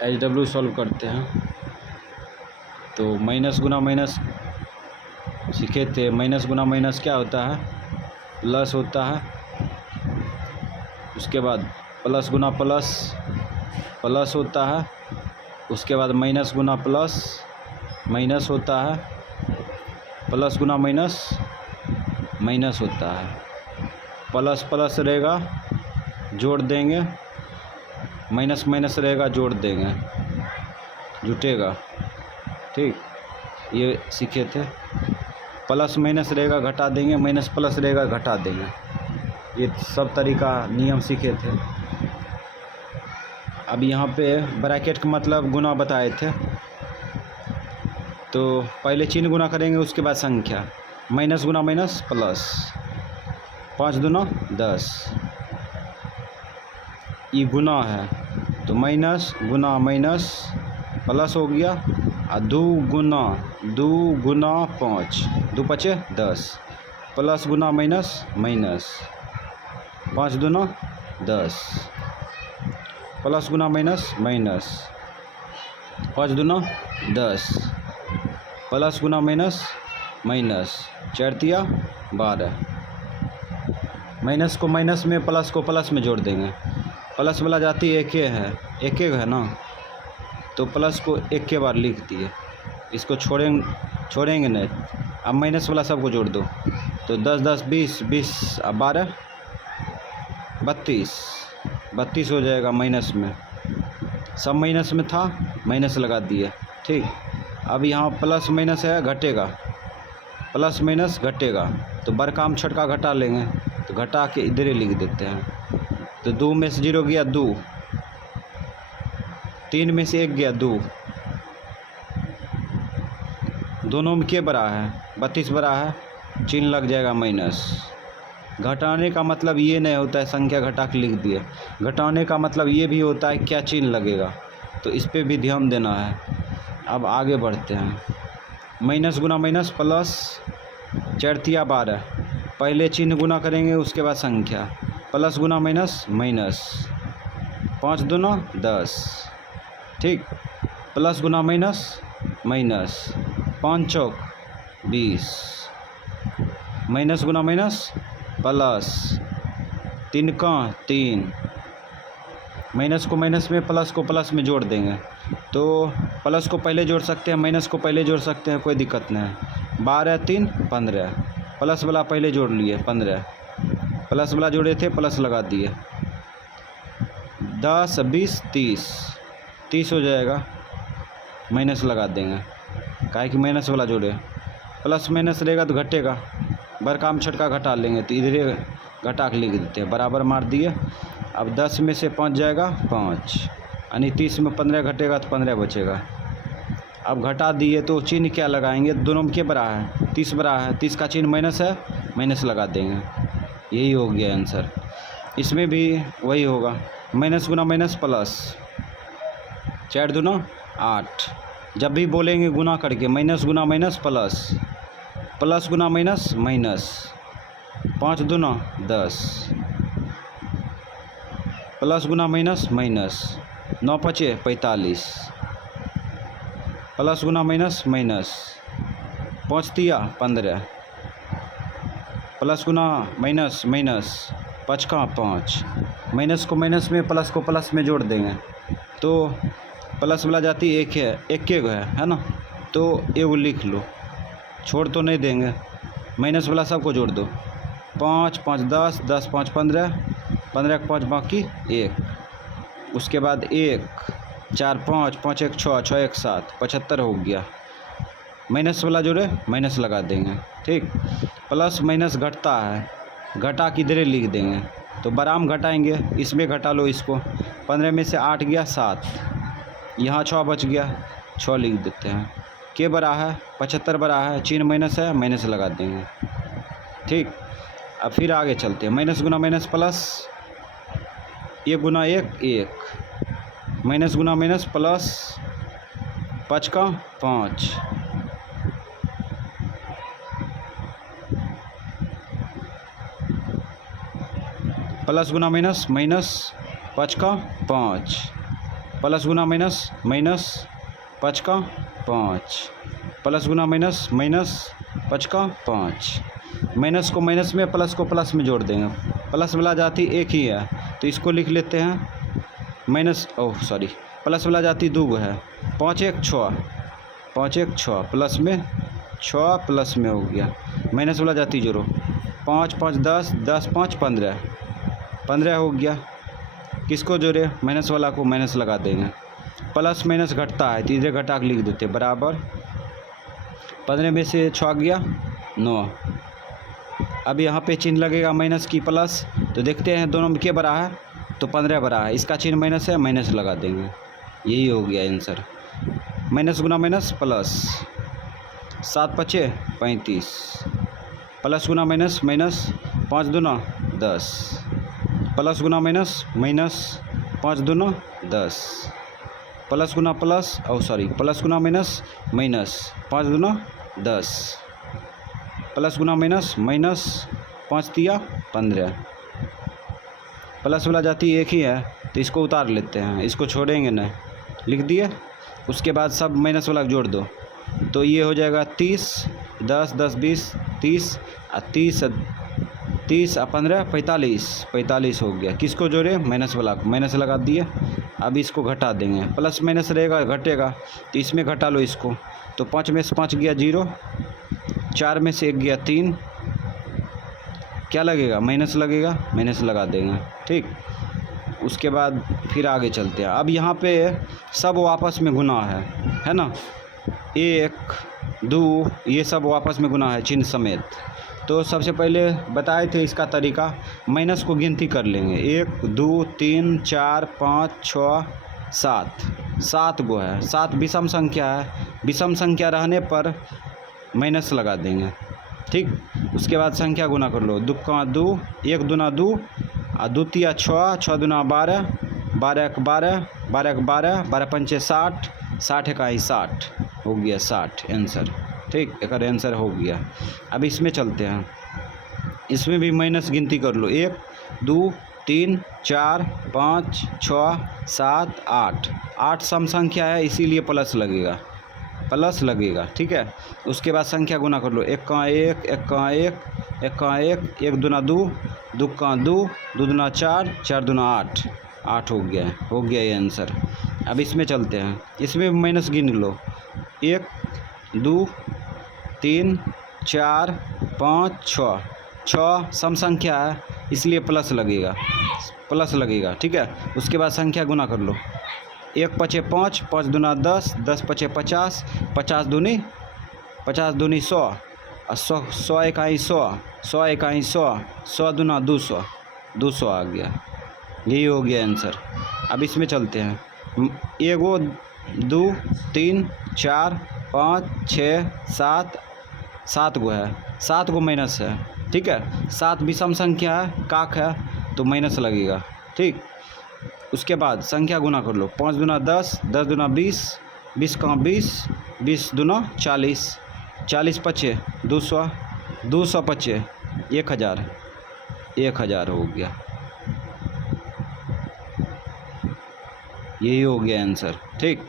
HW solve करते हैं। तो माइनस गुना माइनस सीखे थे। माइनस गुना माइनस क्या होता है? प्लस होता है। उसके बाद प्लस गुना प्लस प्लस होता है। उसके बाद माइनस गुना प्लस माइनस होता है। प्लस गुना माइनस माइनस होता है। प्लस प्लस रहेगा जोड़ देंगे, माइनस माइनस रहेगा जोड़ देंगे, जुटेगा। ठीक, ये सीखे थे। प्लस माइनस रहेगा घटा देंगे, माइनस प्लस रहेगा घटा देंगे। ये सब तरीका नियम सीखे थे। अब यहाँ पे ब्रैकेट का मतलब गुना बताए थे। तो पहले चिन्ह गुना करेंगे, उसके बाद संख्या। माइनस गुना माइनस प्लस, 5 दूना 10। ये गुना है तो माइनस गुना माइनस प्लस हो गया। और दो गुना 5, 2 पचे 10। प्लस गुना माइनस माइनस, 5 दूना 10। प्लस गुना माइनस माइनस, 5 दूना 10। प्लस गुना माइनस माइनस, 4 तिया 12। माइनस को माइनस में, प्लस को प्लस में जोड़ देंगे। प्लस वाला जाती एक है ना, तो प्लस को एक के बार लिख दिए। इसको छोड़ेंगे नहीं। अब माइनस वाला सबको जोड़ दो, तो 10 10 20 20 अब 12 32 32 हो जाएगा। माइनस में सब माइनस में था, माइनस लगा दिए। ठीक, अब यहाँ प्लस माइनस है, घटेगा। प्लस माइनस घटेगा, तो बड़का में छोटका घटा लेंगे। तो घटा के इधर ही लिख देते हैं। तो 2 में से 0 गया 2, 3 में से 1 गया 2। दोनों में क्या बड़ा है? 32 बड़ा है, चिन्ह लग जाएगा माइनस। घटाने का मतलब ये नहीं होता है संख्या घटा के लिख दिए। घटाने का मतलब ये भी होता है क्या चिन्ह लगेगा, तो इस पे भी ध्यान देना है। अब आगे बढ़ते हैं। माइनस गुना माइनस प्लस, 4 तिया 12। पहले चिन्ह गुना करेंगे, उसके बाद संख्या। प्लस गुना माइनस माइनस, 5 दूना 10। ठीक, प्लस गुना माइनस माइनस, 5 चौक 20। माइनस गुना माइनस प्लस, 3 का 3। माइनस को माइनस में, प्लस को प्लस में जोड़ देंगे। तो प्लस को पहले जोड़ सकते हैं, माइनस को पहले जोड़ सकते हैं, कोई दिक्कत नहीं है। 12 3 15। प्लस वाला पहले जोड़ लिए 15। प्लस वाला जोड़े थे, प्लस लगा दिए। 10 20 30 30 हो जाएगा। माइनस लगा देंगे, काहे कि माइनस वाला जोड़े। प्लस माइनस रहेगा तो घटेगा, बड़का में छोटका घटा लेंगे। तो इधर घटा के लिख देते हैं, बराबर मार दिए। अब 10 में से 5 जाएगा 5, यानी 30 में 15 घटेगा तो 15 बचेगा। अब घटा दिए तो चिन्ह क्या लगाएंगे? दोनों में क्या बड़ा है? 30 बड़ा है। 30 का चिन्ह माइनस है, माइनस लगा देंगे। यही हो गया आंसर। इसमें भी वही होगा, माइनस गुना माइनस प्लस, 4 दूना 8। जब भी बोलेंगे गुना करके, माइनस गुना माइनस प्लस, प्लस गुना माइनस माइनस, 5 दूना 10। प्लस गुना माइनस माइनस, 9 पचे 45। प्लस गुना माइनस माइनस, 5 तिया 15। प्लस गुना माइनस माइनस, 5 का 5। माइनस को माइनस में, प्लस को प्लस में जोड़ देंगे। तो प्लस वाला जाती एक है ना, तो एगो लिख लो, छोड़ तो नहीं देंगे। माइनस वाला सबको जोड़ दो। 5 5 10 10 5 15, 15 5 बाकी 1। उसके बाद 1 4 5 5 1 6 6 1 7, 75 हो गया। माइनस वाला जोड़े, माइनस लगा देंगे। ठीक, प्लस माइनस घटता है, घटा किधरे लिख देंगे। तो बराम घटाएंगे, इसमें घटा लो इसको। 15 में से 8 गया 7, यहाँ 6 बच गया, 6 लिख देते हैं। के बड़ा है? 75 बड़ा है, चिन्ह माइनस है, माइनस लगा देंगे। ठीक, अब फिर आगे चलते हैं। माइनस गुना माइनस प्लस, 1 गुना 1 1। माइनस गुना माइनस प्लस, 5 का 5। प्लस गुना माइनस माइनस, 5 का 5। प्लस गुना माइनस माइनस 5 का 5, प्लस गुना माइनस माइनस 5 का 5, माइनस को माइनस में प्लस को प्लस में जोड़ देंगे। प्लस वाला जाति एक ही है तो इसको लिख लेते हैं माइनस, ओह सॉरी, प्लस वाला जाति 2 है। 5 1 6, 5 1 6, प्लस में 6 प्लस में हो गया, माइनस वाला जाति 0, 5 5 10, 10 5 15, 15 हो गया। किसको जोड़े? माइनस वाला को माइनस लगा देंगे। प्लस माइनस घटता है तो इधर घटा के लिख देते बराबर 15 में से 6 गया 9। अब यहाँ पे चिन्ह लगेगा माइनस की प्लस, तो देखते हैं दोनों में क्या बड़ा है, तो 15 बड़ा है, इसका चिन्ह माइनस है, माइनस लगा देंगे। यही हो गया आंसर। माइनस गुना माइनस प्लस, 7 5 35, प्लस गुना माइनस माइनस 5 दूना 10, प्लस गुना माइनस माइनस 5 दूना 10, प्लस गुना प्लस प्लस गुना माइनस माइनस 5 दूना 10, प्लस गुना माइनस माइनस 5 तिया 15। प्लस वाला जाति एक ही है तो इसको उतार लेते हैं, इसको छोड़ेंगे नहीं, लिख दिए। उसके बाद सब माइनस वाला जोड़ दो तो ये हो जाएगा 30, 10 10 20 30 और 30 और 15 45 हो गया। किसको जोड़े? माइनस वाला को माइनस लगा दिए। अब इसको घटा देंगे, प्लस माइनस रहेगा घटेगा तो इसमें घटा लो इसको, तो 5 में से 5 गया 0, 4 में से 1 गया 3, क्या लगेगा? माइनस लगेगा, माइनस लगा देंगे। ठीक, उसके बाद फिर आगे चलते हैं। अब यहाँ पे सब आपस में गुना है ना, 1 2 ये सब आपस में गुना है चिन्ह समेत। तो सबसे पहले बताए थे इसका तरीका, माइनस को गिनती कर लेंगे, 1 2 3 4 5 6 7 गो है। 7 विषम संख्या है, विषम संख्या रहने पर माइनस लगा देंगे। ठीक, उसके बाद संख्या गुना कर लो, 2 का 2, 1 दूना 2 और 2 तिया 6, 6 दूना 12, 12 1 12, 12 1 12, 12 पंचे 60, 60 1 60 हो गया 60 आंसर। ठीक, एक आंसर हो गया। अब इसमें चलते हैं, इसमें भी माइनस गिनती कर लो, 1 2 3 4 5 6 7 8, 8 सम संख्या है इसीलिए प्लस लगेगा। ठीक है, उसके बाद संख्या गुना कर लो, 1 का 1, 1 का 1, 1 का 1, 1 दूना 2, 2 का 2, 2 दूना 4, 4 दूना 8 हो गया ये आंसर। अब इसमें चलते हैं, इसमें माइनस गिन लो, 1 2 3 4 5 6 सम संख्या है इसलिए प्लस लगेगा। ठीक है, उसके बाद संख्या गुना कर लो, 1 5 5, 5 दूना 10, 10 5 50, 50 दूनी 100 और 100 1 100, 100 1 100, 100 दूना 200 आ गया। यही हो गया आंसर। अब इसमें चलते हैं, 1 2 3 4 5 6 7 गो है, 7 गो माइनस है। ठीक है, 7 विषम संख्या है, काक है तो माइनस लगेगा। ठीक, उसके बाद संख्या गुना कर लो, 5 दूना 10, 10 दूना 20, 20 का 20, 20 दूना 40, 40 5 200, 200 5 1000 हो गया। यही हो गया आंसर। ठीक,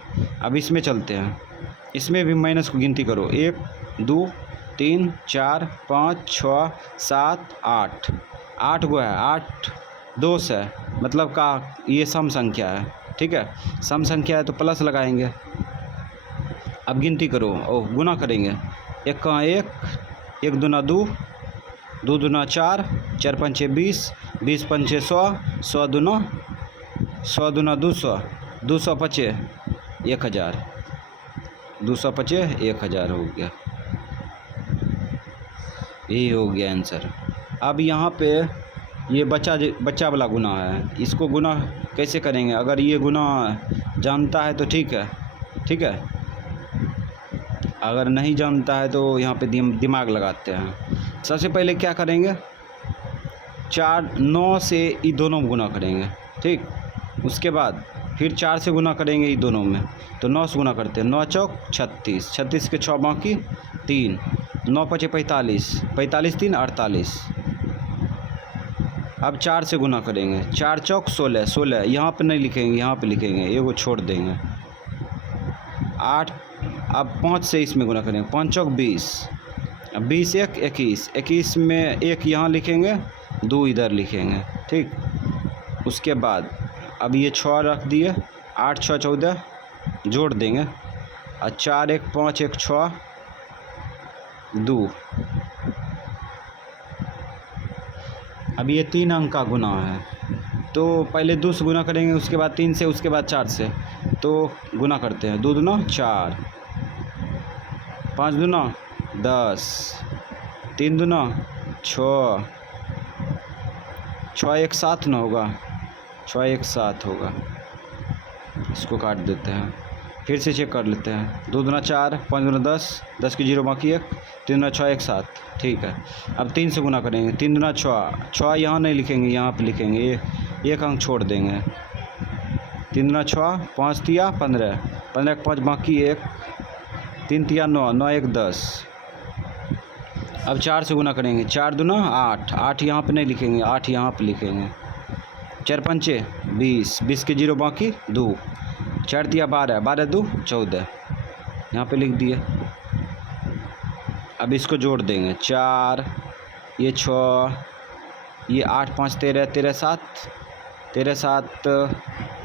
अब इसमें चलते हैं, इसमें भी माइनस को गिनती करो, 1 2 3 4 5 6 7 8 गो है, 8 2 है मतलब का ये सम संख्या है। ठीक है, सम संख्या है तो प्लस लगाएंगे। अब गिनती करो, गुना करेंगे, 1 का 1, 1 दूना 2, 2 दूना 4, 4 पंचे 20, 20 पंचे 100, 100 दूना 200, 200 5 1000, 200 5 1000 हो गया। यही हो गया आंसर। अब यहाँ पे ये बच्चा वाला गुना है, इसको गुना कैसे करेंगे? अगर ये गुना जानता है तो ठीक है, अगर नहीं जानता है तो यहाँ पे दिमाग लगाते हैं। सबसे पहले क्या करेंगे, 9 से ये दोनों गुना करेंगे। ठीक, उसके बाद फिर 4 से गुना करेंगे ये दोनों में, तो 9 से गुना करते हैं, 9 चौक 36, 36 के 6 बाकी 3, 9 5 45, 45 3 48, अब 4 से गुना करेंगे, 4 चौक 16, 16 यहाँ पे नहीं लिखेंगे, यहाँ पे लिखेंगे, एगो छोड़ देंगे। 8, अब 5 से इसमें गुना करेंगे, 5 चौक 20, अब 20 एक 21, 21 में 1 यहाँ लिखेंगे, 2 इधर लिखेंगे, ठीक। उसके बाद अब ये 6 रख दिए, 8 6 14 जोड़ देंगे, और 4 1 5 1 6 2। अब ये 3 अंक का गुना है, तो पहले 2 से गुना करेंगे, उसके बाद 3 से, उसके बाद 4 से। तो गुना करते हैं, 2 दूना 4, 5 दूना 10, 3 दूना 6, 6 1 7 ना होगा, 6 1 7 होगा। इसको काट देते हैं, फिर से चेक कर लेते हैं। 2 दूना 4, 5 दूना 10, 10 की 0 बाकी 1, 3 दूना 6 1 7, ठीक है। अब 3 से गुना करेंगे, 3 दूना 6, 6 यहाँ नहीं लिखेंगे, यहाँ पे लिखेंगे, एक अंक छोड़ देंगे। 3 दूना 6, 5 तिया 15, 15 के 5 बाकी 1, 3 तिया 9, 9 1 10। अब 4 से गुना करेंगे, 4 दूना 8, 8 यहाँ पे नहीं लिखेंगे, 8 यहाँ पे लिखेंगे। 4 पंचे 20, 20 के 0 बाकी 2, 4 तिया 12, 12 2 14, यहाँ पे लिख दिए। अब इसको जोड़ देंगे, 4 ये 6 ये 8 5 13, 13 7, 13 7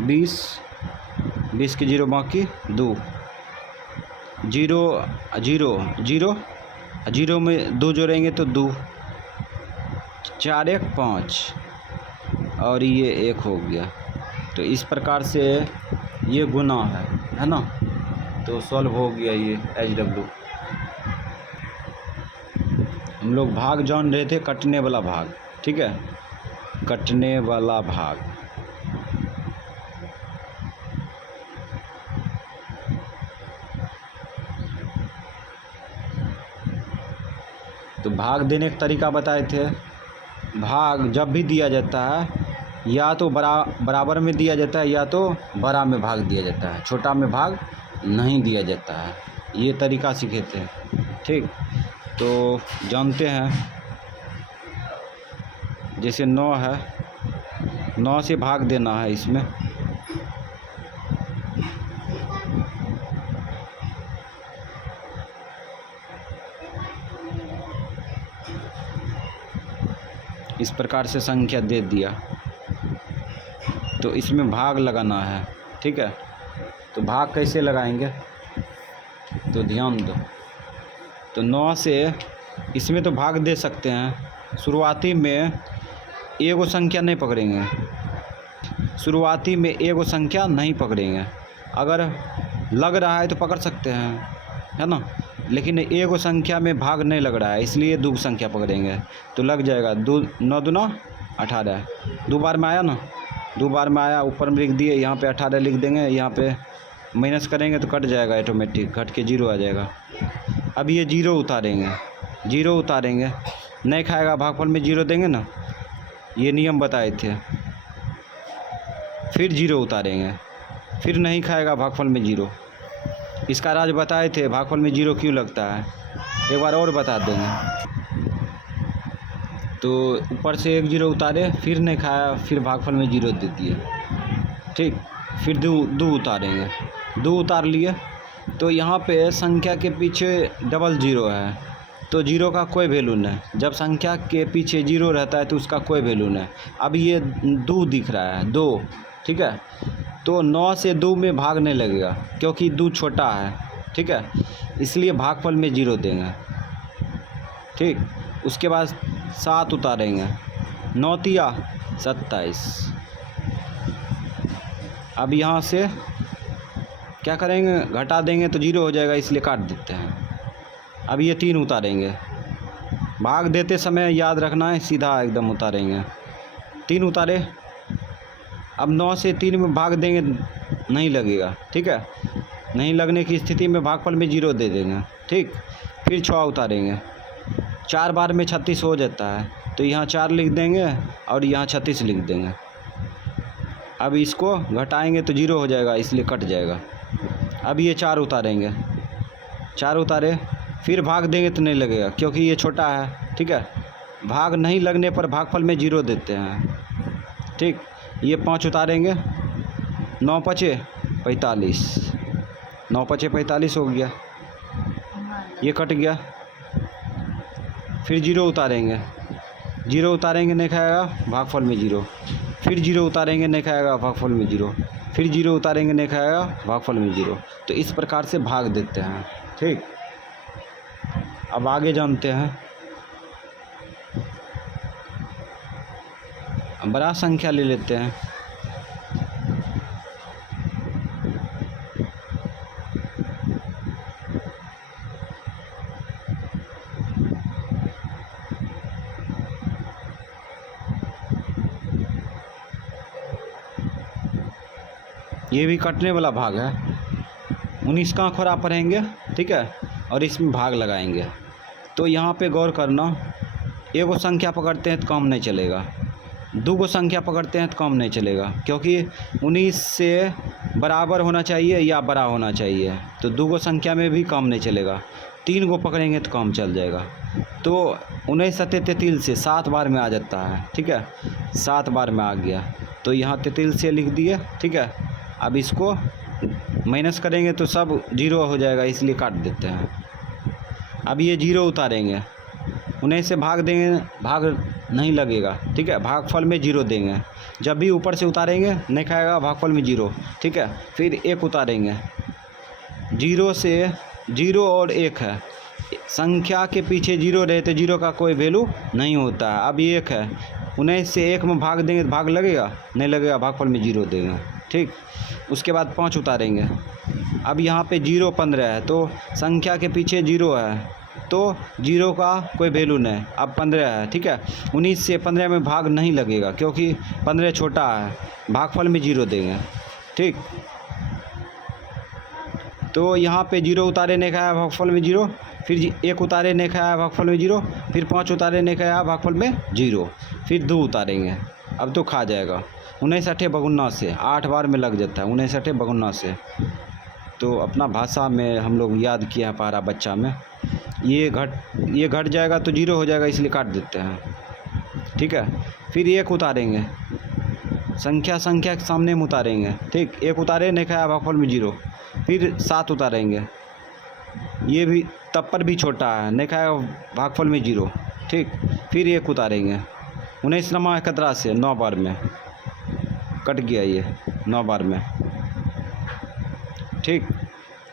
20, 20 के 0 बाकी 2, 0 0 0, 0 में 2 जोड़ेंगे तो 2, 4 1 5, और ये 1 हो गया। तो इस प्रकार से ये गुना है ना। तो सॉल्व हो गया ये HW। हम लोग भाग जान रहे थे, कटने वाला भाग, ठीक है, कटने वाला भाग। तो भाग देने का तरीका बताए थे। भाग जब भी दिया जाता है, या तो बराबर में दिया जाता है, या तो बड़ा में भाग दिया जाता है, छोटा में भाग नहीं दिया जाता है। ये तरीका सीखे थे, ठीक। तो जानते हैं, जैसे 9 है, 9 से भाग देना है इसमें। इस प्रकार से संख्या दे दिया, तो इसमें भाग लगाना है, ठीक है। तो भाग कैसे लगाएंगे, तो ध्यान दो। तो 9 से इसमें तो भाग दे सकते हैं। शुरुआती में एगो संख्या नहीं पकड़ेंगे, शुरुआती में एगो संख्या नहीं पकड़ेंगे। अगर लग रहा है तो पकड़ सकते हैं, है ना। लेकिन एगो संख्या में भाग नहीं लग रहा है, इसलिए 2 संख्या पकड़ेंगे, तो लग जाएगा 2 9 दूना 18, 2 बार में आया ना, 2 बार में आया, ऊपर में लिख दिए, यहाँ पे 18 लिख देंगे, यहाँ पे माइनस करेंगे तो कट जाएगा, ऑटोमेटिक घट के 0 आ जाएगा। अब ये 0 उतारेंगे, 0 उतारेंगे, नहीं खाएगा भागफल में 0 देंगे ना, ये नियम बताए थे। फिर 0 उतारेंगे, फिर नहीं खाएगा भागफल में 0। इसका राज बताए थे, भागफल में 0 क्यों लगता है, एक बार और बता देंगे। तो ऊपर से 1 0 उतारे, फिर नहीं खाया, फिर भागफल में 0 दे दिए, ठीक। फिर 2 उतारेंगे, 2 उतार लिए, तो यहाँ पे संख्या के पीछे डबल 0 है, तो 0 का कोई वैल्यू नहीं। जब संख्या के पीछे 0 रहता है तो उसका कोई वैल्यू नहीं। अब ये 2 दिख रहा है, 2, ठीक है। तो 9 से 2 में भाग नहीं लगेगा, क्योंकि 2 छोटा है, ठीक है, इसलिए भागफल में 0 देंगे, ठीक। उसके बाद 7 उतारेंगे, 9 तिया 27। अब यहाँ से क्या करेंगे, घटा देंगे तो 0 हो जाएगा, इसलिए काट देते हैं। अब ये 3 उतारेंगे, भाग देते समय याद रखना है, सीधा एकदम उतारेंगे। 3 उतारे, अब 9 से 3 में भाग देंगे, नहीं लगेगा, ठीक है। नहीं लगने की स्थिति में भागफल में 0 दे देंगे, ठीक। फिर 6 उतारेंगे, 4 बार में 36 हो जाता है, तो यहाँ 4 लिख देंगे और यहाँ 36 लिख देंगे। अब इसको घटाएंगे तो 0 हो जाएगा, इसलिए कट जाएगा। अब ये 4 उतारेंगे, 4 उतारे, फिर भाग देंगे तो नहीं लगेगा, क्योंकि ये छोटा है, ठीक है, भाग नहीं लगने पर भागफल में 0 देते हैं। ठीक, ये 5 उतारेंगे, 9 पचे 45, 9 पचे 45 हो गया, ये कट गया। फिर 0 उतारेंगे, 0 उतारेंगे नहीं खाएगा, भागफल में 0, फिर 0 उतारेंगे नहीं खाएगा, भागफल में 0, फिर 0 उतारेंगे नहीं खाएगा, भागफल में 0। तो इस प्रकार से भाग देते हैं। ठीक, अब आगे जानते हैं। बड़ा संख्या ले लेते हैं। ये भी कटने वाला भाग है। 19 का खोरा पढ़ेंगे, ठीक है, और इसमें भाग लगाएंगे। तो यहाँ पे गौर करना, एगो संख्या पकड़ते हैं तो काम नहीं चलेगा, 2 गो संख्या पकड़ते हैं तो काम नहीं चलेगा, क्योंकि 19 से बराबर होना चाहिए या बड़ा होना चाहिए। तो 2 गो संख्या में भी काम नहीं चलेगा, 3 गो पकड़ेंगे तो काम चल जाएगा। तो 19 सत्ते 33 से 7 बार में आ जाता है। ठीक है, 7 बार में आ गया, तो यहाँ 33 से लिख दिए। ठीक है, अब इसको माइनस करेंगे तो सब 0 हो जाएगा, इसलिए काट देते हैं। अब ये 0 उतारेंगे, 19 से भाग देंगे, भाग नहीं लगेगा। ठीक है, भागफल में 0 देंगे। जब भी ऊपर से उतारेंगे नहीं खाएगा, भागफल में 0। ठीक है, फिर 1 उतारेंगे, 0 से 0 और 1 है, संख्या के पीछे 0 रहे तो 0 का कोई वैल्यू नहीं होता है। अब 1 है, 19 से 1 में भाग देंगे तो भाग लगेगा, नहीं लगेगा, भागफल में 0 देंगे। ठीक, उसके बाद 5 उतारेंगे। अब यहाँ पे 0 15 है, तो संख्या के पीछे 0 है, तो 0 का कोई वैल्यू नहीं। अब 15 है, ठीक है, 19 से 15 में भाग नहीं लगेगा, क्योंकि 15 छोटा है, भागफल में 0 देंगे। ठीक, तो यहाँ पे 0 उतारे नहीं खाया, भागफल में 0, फिर 1 उतारे नहीं खाया, भागफल में 0, फिर 5 उतारे नहीं खाया, भागफल में 0, फिर 2 उतारेंगे, अब तो खा जाएगा। 19 अठे बगुन्ना से 8 बार में लग जाता है, 19 अठे बगुन्ना से। तो अपना भाषा में हम लोग याद किया है पारा बच्चा में, ये घट जाएगा तो 0 हो जाएगा, इसलिए काट देते हैं। ठीक है, फिर 1 उतारेंगे, संख्या के सामने में उतारेंगे। ठीक, 1 उतारे नहीं खाया, भागफल में 0, फिर 7 उतारेंगे, ये भी तब पर भी छोटा है, नहीं खाया, भागफल में 0। ठीक, फिर 1 उतारेंगे, 19 नमा 11 से 9 बार में कट गया, ये 9 बार में। ठीक,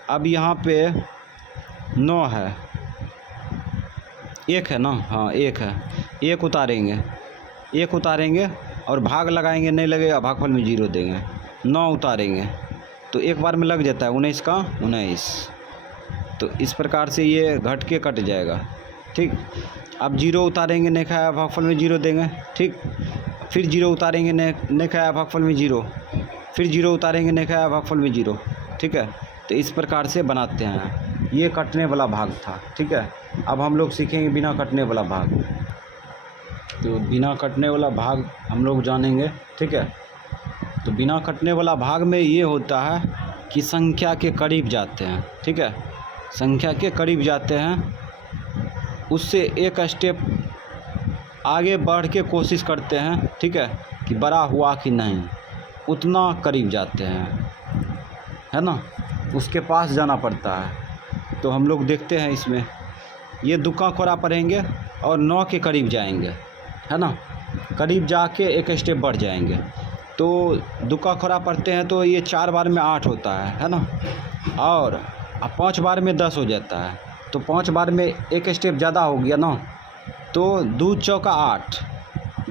अब यहाँ पे 9 है, 1 है ना, हाँ 1 है, 1 उतारेंगे, 1 उतारेंगे और भाग लगाएंगे, नहीं लगेगा, भागफल में 0 देंगे। 9 उतारेंगे तो 1 बार में लग जाता है, 19 का 19। तो इस प्रकार से ये घट के कट जाएगा। ठीक, अब 0 उतारेंगे, नहीं खाया, भागफल में 0 देंगे। ठीक, फिर 0 उतारेंगे, नहीं खाया, भागफल में 0, फिर 0 उतारेंगे, नहीं खाया, भागफल में 0। ठीक है, तो इस प्रकार से बनाते हैं। ये कटने वाला भाग था। ठीक है, अब हम लोग सीखेंगे बिना कटने वाला भाग। तो बिना कटने वाला भाग हम लोग जानेंगे। ठीक है, तो बिना कटने वाला भाग में ये होता है कि संख्या के करीब जाते हैं। ठीक है, संख्या के करीब जाते हैं, उससे एक स्टेप आगे बढ़ के कोशिश करते हैं। ठीक है, कि बड़ा हुआ कि नहीं, उतना करीब जाते हैं, है ना, उसके पास जाना पड़ता है। तो हम लोग देखते हैं इसमें, ये दुक्का खोरा पढ़ेंगे और 9 के करीब जाएंगे, है ना, करीब जाके एक स्टेप बढ़ जाएंगे। तो दुक्का खोरा पढ़ते हैं तो ये 4 बार में 8 होता है ना, और 5 बार में 10 हो जाता है। तो 5 बार में एक स्टेप ज़्यादा हो गया ना, तो 2 चौका 8,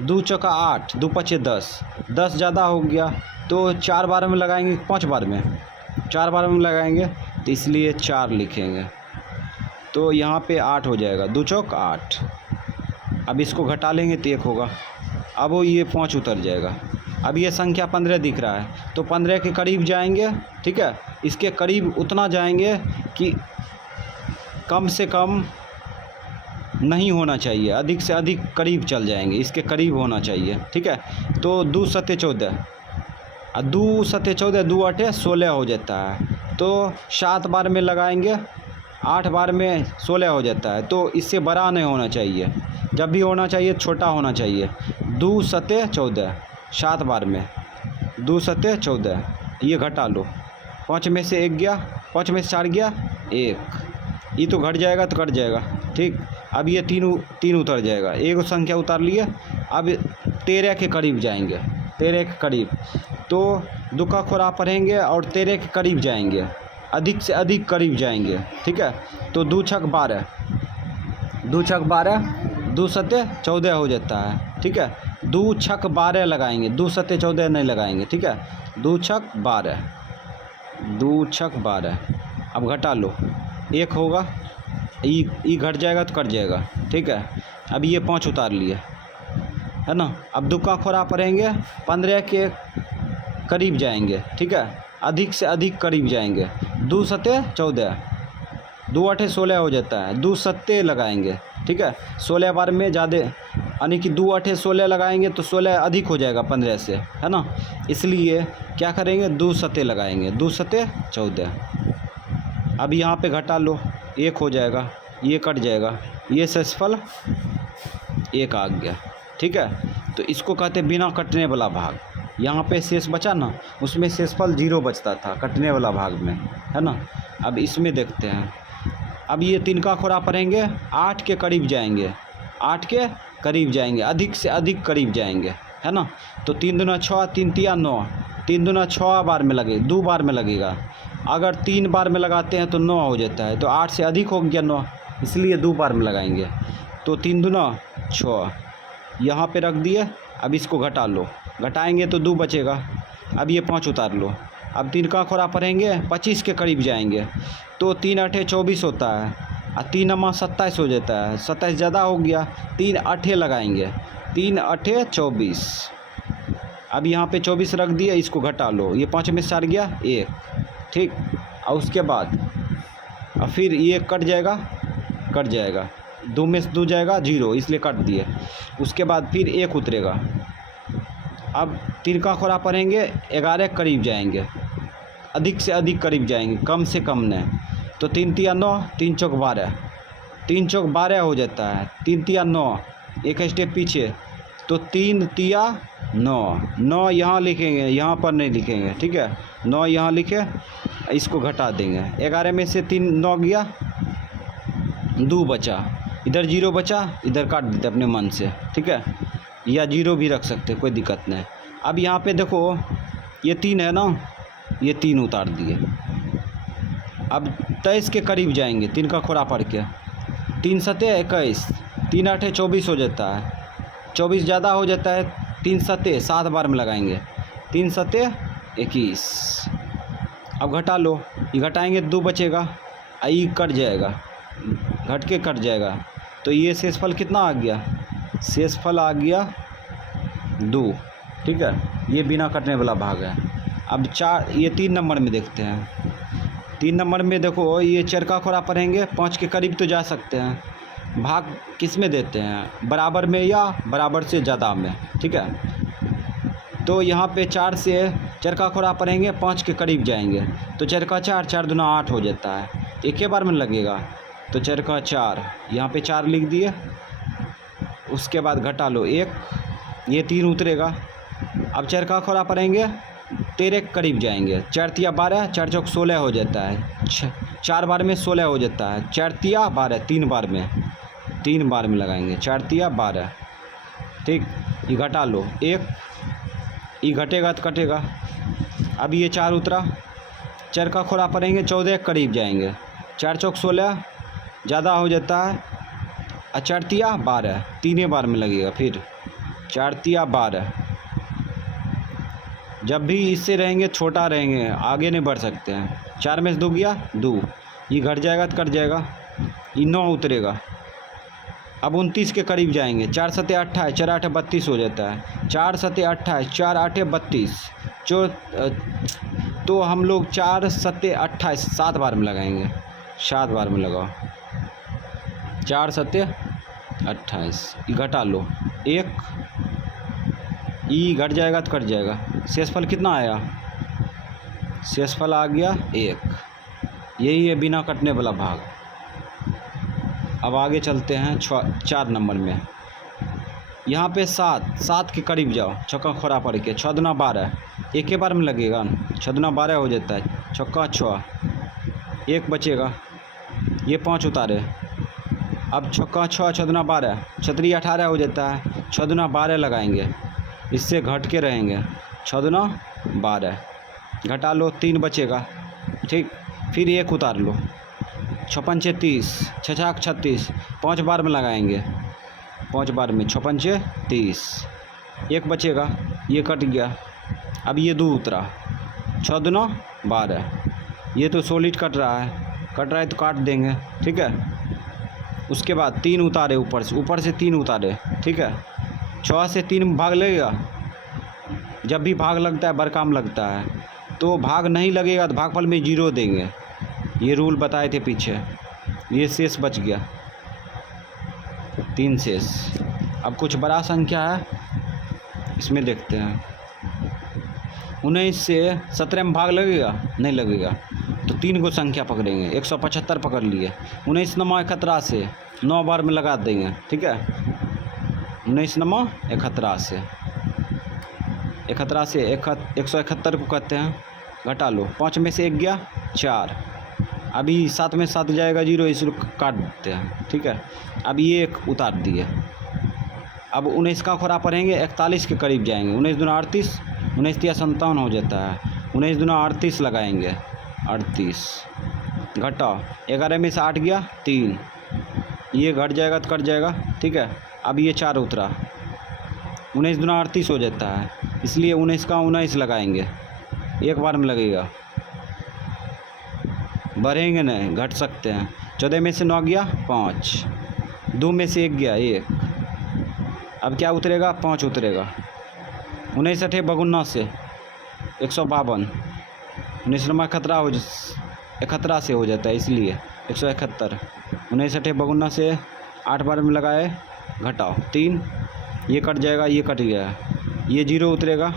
2 चौका 8, 2 पचे 10, 10 ज़्यादा हो गया, तो 4 बार में लगाएंगे, 5 बार में 4 बार में लगाएंगे, तो इसलिए 4 लिखेंगे। तो यहाँ पे 8 हो जाएगा, 2 चौक 8। अब इसको घटा लेंगे तो 1 होगा, अब वो ये 5 उतर जाएगा। अब ये संख्या 15 दिख रहा है, तो 15 के करीब जाएंगे। ठीक है, इसके करीब उतना जाएंगे कि कम से कम नहीं होना चाहिए, अधिक से अधिक करीब चल जाएंगे, इसके करीब होना चाहिए। ठीक है, तो 2 सत्ते 14, 2 सत्ते 14, 2 आठे 16 हो जाता है। तो 7 बार में लगाएंगे 8 बार में 16 हो जाता है, तो इससे बड़ा नहीं होना चाहिए, जब भी होना चाहिए छोटा होना चाहिए। 2 सते 14, 7 बार में 2 सते 14, ये घटा लो। 5 में से 1 गया, 5 में से 4 गया 1, ये तो घट जाएगा तो कट जाएगा, ठीक। अब ये तीन उतर जाएगा, एक संख्या उतार लिए। अब 13 के करीब जाएंगे, 13 के करीब, तो दुका खोरा पढ़ेंगे और 13 के करीब जाएंगे, अधिक से अधिक करीब जाएंगे, ठीक है। तो 2 छक 12, 2 छक 12, 2 सते 14 हो जाता है, ठीक है। 2 छक 12 लगाएंगे, 2 सते 14 नहीं लगाएंगे, ठीक है। 2 छक 12, 2 छक 12। अब घटा लो, 1 होगा, ई घट जाएगा तो कट जाएगा, ठीक है। अब ये 5 उतार लिए, है ना। अब दुका खोरा पढ़ेंगे, 15 के करीब जाएंगे, ठीक है, अधिक से अधिक करीब जाएंगे। 2 सते 14, 2 आठे 16 हो जाता है, 2 सत्ते लगाएंगे, ठीक है। 16 बार में ज़्यादा, यानी कि 2 आठे 16 लगाएंगे तो 16 अधिक हो जाएगा 15 से, है ना। इसलिए क्या करेंगे, 2 सत्ते लगाएंगे, 2 सत्ते 14। अब यहाँ पे घटा लो, 1 हो जाएगा, ये कट जाएगा, ये शेषफल 1 आ गया, ठीक है। तो इसको कहते बिना कटने वाला भाग। यहाँ पे शेष बचा ना, उसमें शेषफल 0 बचता था कटने वाला भाग में, है ना। अब इसमें देखते हैं, अब ये 3 का खोरा पढ़ेंगे, 8 के करीब जाएंगे, 8 के करीब जाएंगे, अधिक से अधिक करीब जाएंगे, है ना। तो 3 दूना 6, 3 तिया 9, 3 दूना 6 बार में लगे, 2 बार में लगेगा। अगर 3 बार में लगाते हैं तो 9 हो जाता है, तो 8 से अधिक हो गया 9, इसलिए 2 बार में लगाएंगे। तो 3 दूना 6 यहाँ पे रख दिए। अब इसको घटा लो, घटाएंगे तो 2 बचेगा। अब ये 5 उतार लो। अब 3 का खोरा पढ़ेंगे, 25 के करीब जाएंगे, तो 3 आठे 24 होता है, और 3 अमा 27 हो जाता है, 27 ज़्यादा हो गया, 3 आठे लगाएंगे, 3 आठे 24। अब यहाँ पे 24 रख दिए, इसको घटा लो, ये 5 में से 4 गया 1, ठीक। और उसके बाद अब फिर ये कट जाएगा, 2 में से 2 जाएगा 0, इसलिए काट दिए। उसके बाद फिर 1 उतरेगा। अब 3 का खोरा पढ़ेंगे, 11 करीब जाएंगे, अधिक से अधिक करीब जाएंगे, कम से कम नहीं। तो 3 तिया 9, 3 चौक 12, 3 चौक 12 हो जाता है, 3 तिया 9, एक स्टेप पीछे, तो 3 तिया 9, 9 यहाँ लिखेंगे, यहाँ पर नहीं लिखेंगे, ठीक है। 9 यहाँ लिखे, इसको घटा देंगे। 11 में से 3 9 गया, 2 बचा, इधर 0 बचा, इधर काट देते अपने मन से, ठीक है, या 0 भी रख सकते, कोई दिक्कत नहीं। अब यहाँ पे देखो, ये 3 है ना, ये 3 उतार दिए। अब 23 के करीब जाएंगे, 3 का खोरा पढ़ के, 3 सते 21, 3 आठे 24 हो जाता है, 24 ज़्यादा हो जाता है, 3 सते 7 बार में लगाएंगे, 3 सते 21। अब घटा लो, ये घटाएंगे 2 बचेगा, आई कट जाएगा, घट के कट जाएगा। तो ये शेषफल कितना आ गया, शेषफल आ गया 2, ठीक है। ये बिना कटने वाला भाग है। अब 4, ये 3 नंबर में देखते हैं। 3 नंबर में देखो, ये चरका खोरा पढ़ेंगे, 5 के करीब तो जा सकते हैं। भाग किस में देते हैं, बराबर में या बराबर से ज़्यादा में, ठीक है। तो यहाँ पे 4 से चरका खोरा पढ़ेंगे, 5 के करीब जाएंगे, तो चरका 4, 4 दूना 8 हो जाता है, एक ही बार में लगेगा। तो चरका 4, यहाँ पे 4 लिख दिए। उसके बाद घटा लो 1, ये 3 उतरेगा। अब चरका खोरा पढ़ेंगे, 13 के करीब जाएंगे, 4 तिया 12, 4 चौक 16 हो जाता है, 4 बार में 16 हो जाता है, 4 तिया 12, 3 बार में लगाएंगे, 4 तिया 12, ठीक। ये घटा लो 1, ये घटेगा तो कटेगा। अब ये 4 उतरा, चरका खोरा पढ़ेंगे, 14 के करीब जाएंगे, 4 चौक 16 ज़्यादा हो जाता है, और 4 तिया 12, 3 बार में लगेगा, फिर 4 तिया 12। जब भी इससे रहेंगे छोटा रहेंगे, आगे नहीं बढ़ सकते हैं। 4 में से 2 गया 2, ये घट जाएगा तो कट जाएगा, ये 9 उतरेगा। अब 29 के करीब जाएंगे, 4 सते 28, 4 आठे 32 हो जाता है, 4 सते 28, 4 आठे 32, तो हम लोग 4 सते 28 7 बार में लगाएंगे, 7 बार में लगाओ, 4 सते 28, ये घटा लो 1, ई घट जाएगा तो कट जाएगा। शेषफल कितना आया, शेषफल आ गया 1। यही है बिना कटने वाला भाग। अब आगे चलते हैं 4 नंबर में। यहाँ पे 7 के करीब जाओ, छक्का खोरा पड़ के 6 दूना 12, एक ही बार में लगेगा, 6 दूना 12 हो जाता है, छक्का 6, एक बचेगा, ये 5 उतारे, अब छक्का 6, 6 दूना 12, छतरी 18 हो जाता है, 6 दूना 12 लगाएंगे, इससे घट के रहेंगे, 6 दूना 12, घटा लो 3 बचेगा, ठीक, फिर एक उतार लो, 6 पंचे 30, 6 छाक 36, 5 बार में लगाएंगे, 5 बार में 6 पंचे 30, एक बचेगा, ये कट गया, अब ये 2 उतरा, 6 दूना 12, ये तो सॉलिड कट रहा है तो काट देंगे, ठीक है। उसके बाद 3 उतारे, ऊपर से 3 उतारे, ठीक है। 6 से 3 भाग लगेगा, जब भी भाग लगता है बरकाम लगता है, तो भाग नहीं लगेगा तो भागफल में 0 देंगे, ये रूल बताए थे पीछे। ये शेष बच गया, 3 शेष। अब कुछ बड़ा संख्या है, इसमें देखते हैं। 19 से 17 में भाग लगेगा, नहीं लगेगा, तो 3 को संख्या पकड़ेंगे, 175 पकड़ लिए, 19 नमा 71 से 9 बार में लगा देंगे, ठीक है। 19 नमा 71 से 171 को कहते हैं, घटा लो, 5 में से 1 गया 4, अभी 7 में 7 जाएगा 0, इसको काट देते हैं, ठीक है। अब ये एक उतार दिए, अब 19 का खोरा पढ़ेंगे, 41 के करीब जाएंगे, 19 दूना 38, 19 तिया 57 हो जाता है, 19 दूना 38 लगाएंगे, 38, घटाओ, 11 में से 8 गया 3, ये घट जाएगा तो कट जाएगा, ठीक है। अब ये 4 उतरा, 19 दूना 38 हो जाता है, इसलिए 19 का 19 लगाएंगे, एक बार में लगेगा, बढ़ेंगे नहीं, घट सकते हैं। 14 में से 9 गया 5, 2 में से 1 गया 1, अब क्या उतरेगा, 5 उतरेगा, 19 अठे बगुन्ना से 152, 19 नमा 71 से हो जाता है, इसलिए 171, 19 अठे बगुन्ना से 8 बार में लगाए, घटाओ 3, ये कट जाएगा, ये कट गया, ये 0 उतरेगा,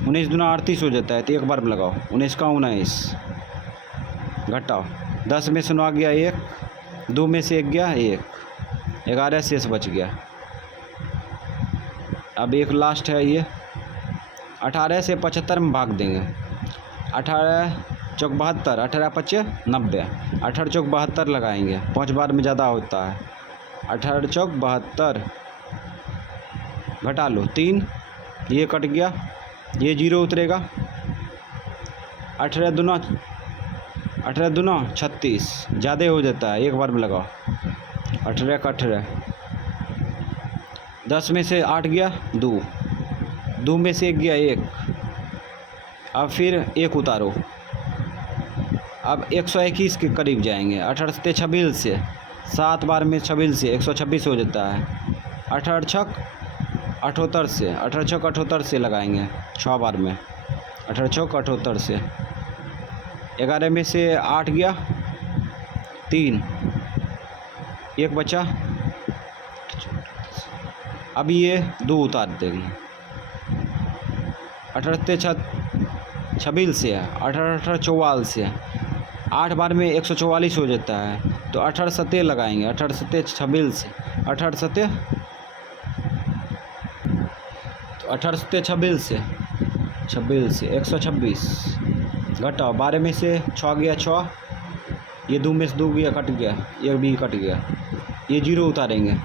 19 दूना 38 हो जाता है, तो एक बार में लगाओ, 19 का 19, घटाओ, 10 में से 9 गया 1, 2 में से 1 गया 1, 11 शेष बच गया। अब एक लास्ट है, ये 18 से 75 में भाग देंगे, 18 चौक 72, 18 पच्चे 90, 18 चौक 72 लगाएंगे, 5 बार में ज़्यादा होता है, 18 चौक 72, घटा लो 3, ये कट गया, ये 0 उतरेगा, 18 दूना 36, ज़्यादा हो जाता है, एक बार में लगाओ, 18 का 18, 10 में से 8 गया 2, 2 में से 1 गया 1, अब फिर 1 उतारो, अब 121 के करीब जाएंगे, 18 से 26 से 7 बार में 26 से 126 हो जाता है, 18 छक 78 से 18 छक 78 से लगाएंगे, 6 बार में 18 छक 78 से, 11 में से 8 गया 3, 1 बचा, अब ये 2 उतार देंगे, 18 से 26 से 18 44 से 8 बार में 144 हो जाता है, तो 18 सत्ते लगाएंगे, 18 सत्ते 26 से 18 सत्ते, तो 18 सत्ते 26 से 126, घटाओ, 12 में से 6 गया 6, ये 2 में से 2 गया कट गया, ये भी कट गया, ये 0 उतारेंगे,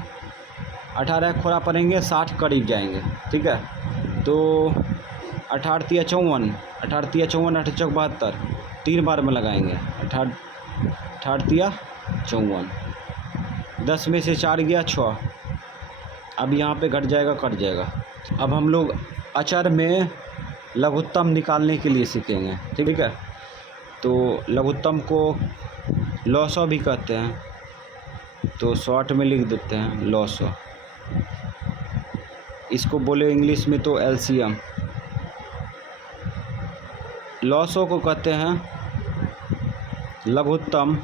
18 खोरा पड़ेंगे, 60 करीब जाएंगे, ठीक है। तो 18 तिया 54, 18 तिया 54, 18 चौक 72, 3 बार में लगाएंगे, 18 तिया 54, 10 में से 4 गया 6, अब यहाँ पे घट जाएगा कट जाएगा। अब हम लोग अचर में लघुत्तम निकालने के लिए सीखेंगे, ठीक है। तो लघुत्तम को लॉसो भी कहते हैं, तो शॉर्ट में लिख देते हैं लॉसो, इसको बोले इंग्लिश में तो एलसीएम। लॉसो को कहते हैं लघुत्तम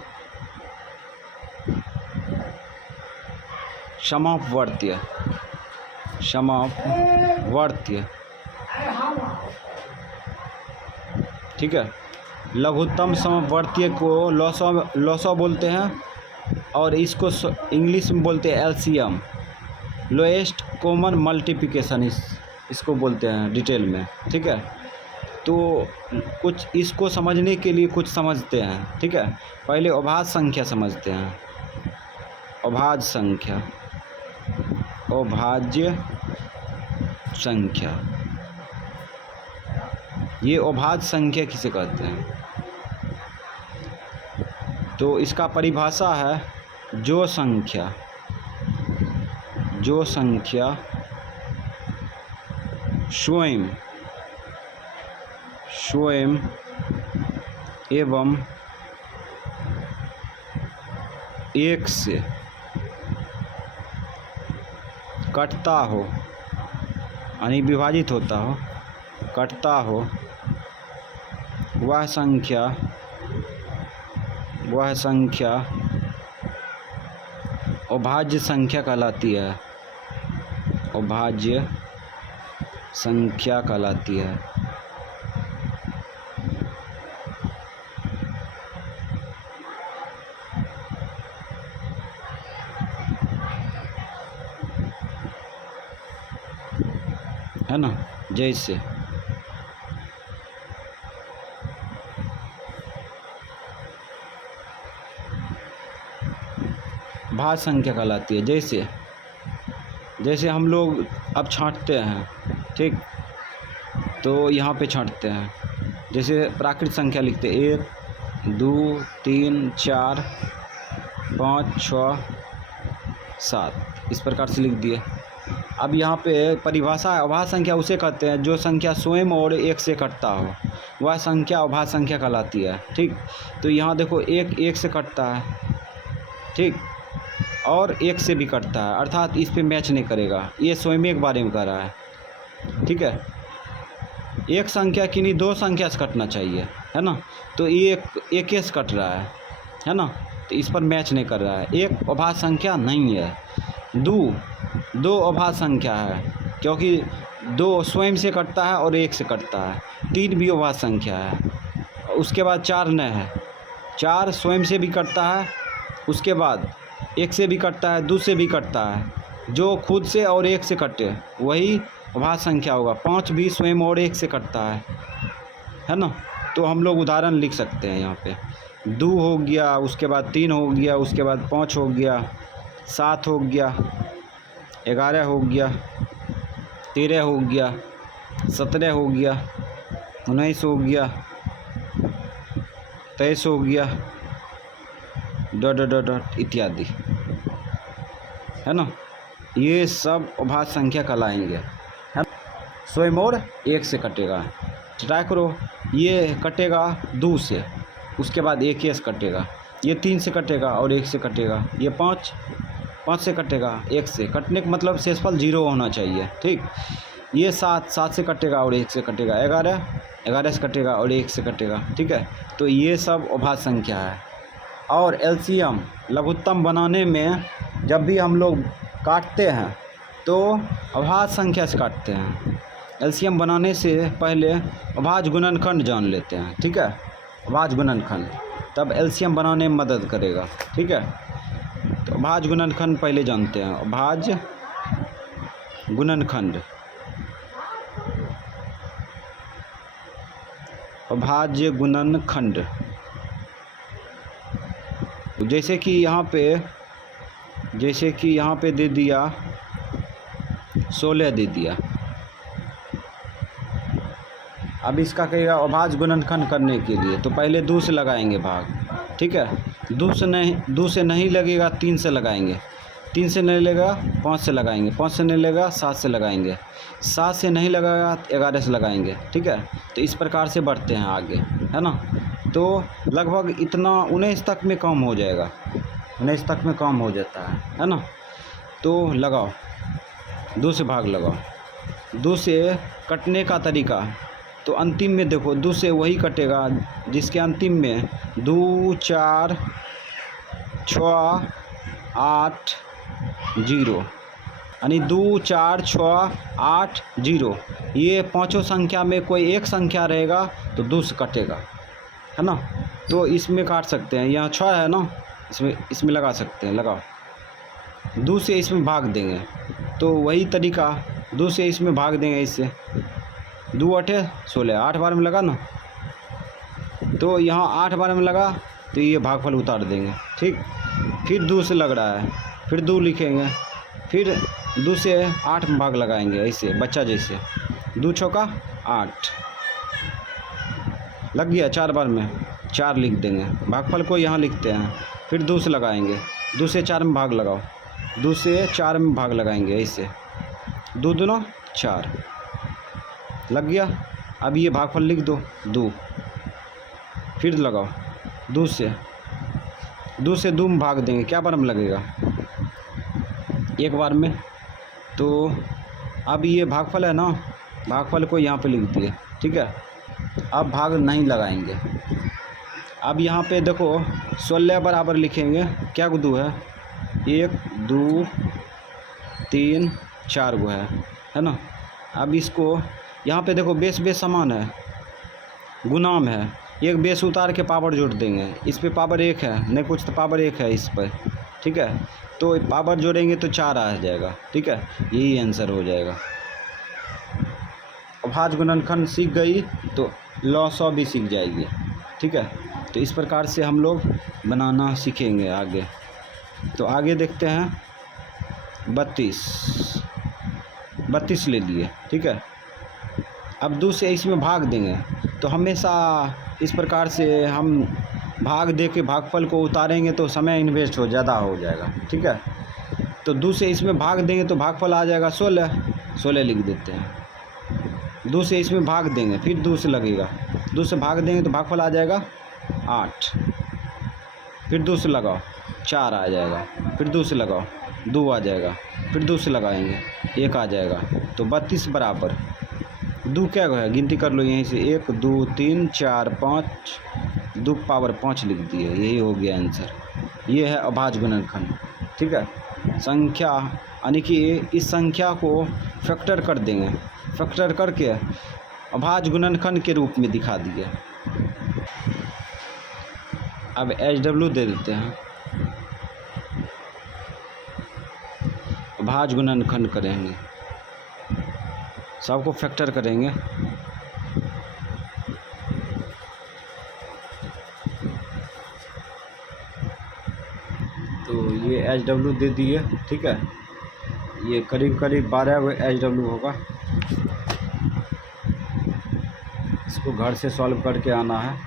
समापवर्त्य, ठीक है। लघुत्तम समवर्तीय को लॉसो बोलते हैं, और इसको इंग्लिश में बोलते हैं एलसीएम, लोएस्ट कॉमन मल्टीप्लिकेशन इसको बोलते हैं डिटेल में, ठीक है। तो कुछ इसको समझने के लिए कुछ समझते हैं, ठीक है। पहले अभाज्य संख्या समझते हैं। अभाज्य संख्या, अभाज्य संख्या, ये अभाज्य संख्या किसे कहते हैं? तो इसका परिभाषा है जो संख्या स्वयं एवं एक से कटता हो, यानी विभाजित होता हो, कटता हो, वह संख्या अभाज्य संख्या कहलाती है। अभाज्य संख्या कहलाती है। है ना, जैसे भाज्य संख्या कहलाती है। जैसे हम लोग अब छांटते हैं, ठीक, तो यहाँ पे छांटते हैं। जैसे प्राकृत संख्या लिखते 1 2 3 4 5 6 7, इस प्रकार से लिख दिए। अब यहाँ पे परिभाषा है, अभाज्य संख्या उसे कहते हैं जो संख्या स्वयं और एक से कटता हो, वह संख्या अभाज्य संख्या कहलाती है, ठीक। तो यहाँ देखो एक से कटता है, ठीक, और एक से भी कटता है, अर्थात इस पे मैच नहीं करेगा। ये स्वयं के बारे में कह रहा है, ठीक है। एक संख्या की नहीं, दो संख्या से कटना चाहिए, है ना। तो ये एक से कट रहा है ना, तो इस पर मैच नहीं कर रहा है। एक अभाज्य संख्या नहीं है। दो अभाज्य संख्या है, क्योंकि 2 स्वयं से कटता है और 1 से कटता है। 3 भी अभाज्य संख्या है। उसके बाद 4 न है, 4 स्वयं से भी कटता है, उसके बाद 1 से भी कटता है, 2 से भी कटता है। जो खुद से और 1 से कटे वही अभाज्य संख्या होगा। 5 भी स्वयं और 1 से कटता है ना। तो हम लोग उदाहरण लिख सकते हैं यहाँ पे। 2 हो गया, उसके बाद 3 हो गया, उसके बाद 5 हो गया, 7 हो गया, 11 हो गया, 13 हो गया, 17 हो गया, 19 हो गया, 23 हो गया, डॉट इत्यादि, है ना। ये सब अभाज्य संख्या कहलाएंगे, है। स्वयं और 1 से कटेगा। ट्राई करो, ये कटेगा 2 से, उसके बाद 1 से कटेगा। ये 3 से कटेगा और 1 से कटेगा। ये 5 से कटेगा 1 से। कटने का मतलब शेषफल 0 होना चाहिए, ठीक। ये 7 से कटेगा और 1 से कटेगा। 11 से कटेगा और 1 से कटेगा, ठीक है। तो ये सब अभाज्य संख्या है। और एलसीएम लघुत्तम बनाने में जब भी हम लोग काटते हैं तो अभाज्य संख्या से काटते हैं। एलसीएम बनाने से पहले अभाज्य गुणनखंड जान लेते हैं, ठीक है। अभाज्य गुणनखंड तब एलसीएम बनाने में मदद करेगा, ठीक है। तो अभाज्य गुणनखंड पहले जानते हैं। अभाज्य गुणनखंड, अभाज्य गुणनखंड, जैसे कि यहाँ पे दे दिया 16 दे दिया। अब इसका कहेगा अभाज्य गुणनखंड करने के लिए तो पहले 2 से लगाएंगे भाग, ठीक है। 2 से नहीं लगेगा, 3 से लगाएंगे। 3 से नहीं लगेगा, 5 से लगाएंगे। 5 से नहीं लगेगा, 7 से लगाएंगे। 7 से नहीं लगेगा, 11 से लगाएंगे, ठीक है। तो इस प्रकार से बढ़ते हैं आगे, है ना। तो लगभग इतना 19 तक में काम हो जाएगा। 19 तक में काम हो जाता है ना। तो लगाओ, 2 से भाग लगाओ। 2 से कटने का तरीका, तो अंतिम में देखो 2 से वही कटेगा जिसके अंतिम में 2 4 6 8 0, यानी 2 4 6 8 0। ये पांचों संख्या में कोई एक संख्या रहेगा तो 2 से कटेगा, है ना। तो इसमें काट सकते हैं। यहाँ 6 है ना, इसमें इसमें लगा सकते हैं, लगाओ। 2 से इसमें भाग देंगे तो वही तरीका, 2 से इसमें भाग देंगे इससे, 2 8 16, 8 बार में लगा ना, तो यहाँ 8 बार में लगा तो ये भागफल उतार देंगे, ठीक। फिर 2 से लग रहा है, फिर 2 लिखेंगे, फिर 2 से 8 में भाग लगाएंगे ऐसे बच्चा जैसे, 2 चौका 8 लग गया, 4 बार में 4 लिख देंगे, भागफल को यहाँ लिखते हैं। फिर 2 से लगाएंगे, 2 से 4 में भाग लगाओ, 2 से 4 में भाग लगाएंगे ऐसे, 2 दूना 4 लग गया। अब ये भागफल लिख दो 2, फिर लगाओ 2 से 2 में भाग देंगे, क्या बार में लगेगा, 1 बार में। तो अब ये भागफल है ना, भागफल को यहाँ पे लिख दिए, ठीक है। अब भाग नहीं लगाएंगे। अब यहाँ पे देखो 16 बराबर लिखेंगे, क्या गुदू है, 1 2 3 4 गो है ना। अब इसको यहाँ पे देखो बेस समान है, गुनाम है, एक बेस उतार के पावर जोड़ देंगे, इस पे पावर 1 है, नहीं कुछ तो पावर 1 है इस पर, ठीक है। तो पावर जोड़ेंगे तो 4 आ जाएगा, ठीक है, यही आंसर हो जाएगा। अभाज्य गुणनखंड सीख गई तो लॉ भी सीख जाएगी, ठीक है। तो इस प्रकार से हम लोग बनाना सीखेंगे आगे। तो आगे देखते हैं 32 ले लिए, ठीक है। अब 2 से इसमें भाग देंगे तो हमेशा इस प्रकार से हम भाग दे के भागफल को उतारेंगे तो समय इन्वेस्ट ज़्यादा हो जाएगा, ठीक है। तो 2 से इसमें भाग देंगे तो भागफल आ जाएगा 16 लिख देते हैं। 2 से इसमें भाग देंगे, फिर 2 से लगेगा, 2 से भाग देंगे तो भागफल आ जाएगा 8, फिर 2 से लगाओ 4 आ जाएगा, फिर 2 से लगाओ 2 आ जाएगा, फिर 2 से लगाएंगे 1 आ जाएगा। तो 32 बराबर 2 क्या है, गिनती कर लो यहीं से, 1 2 3 4 5, 2 पावर 5 लिख दिए, यही हो गया आंसर। ये है अभाज्य गुणनखंड, ठीक है। संख्या यानी कि इस संख्या को फैक्टर कर देंगे, फैक्टर करके अभाज्य गुणनखंड के रूप में दिखा दिए। अब HW दे देते हैं, अभाज्य गुणनखंड करेंगे, सबको फैक्टर करेंगे। तो ये HW दे दिए, ठीक है। ये करीब 12 HW होगा। इसको घर से सॉल्व करके आना है।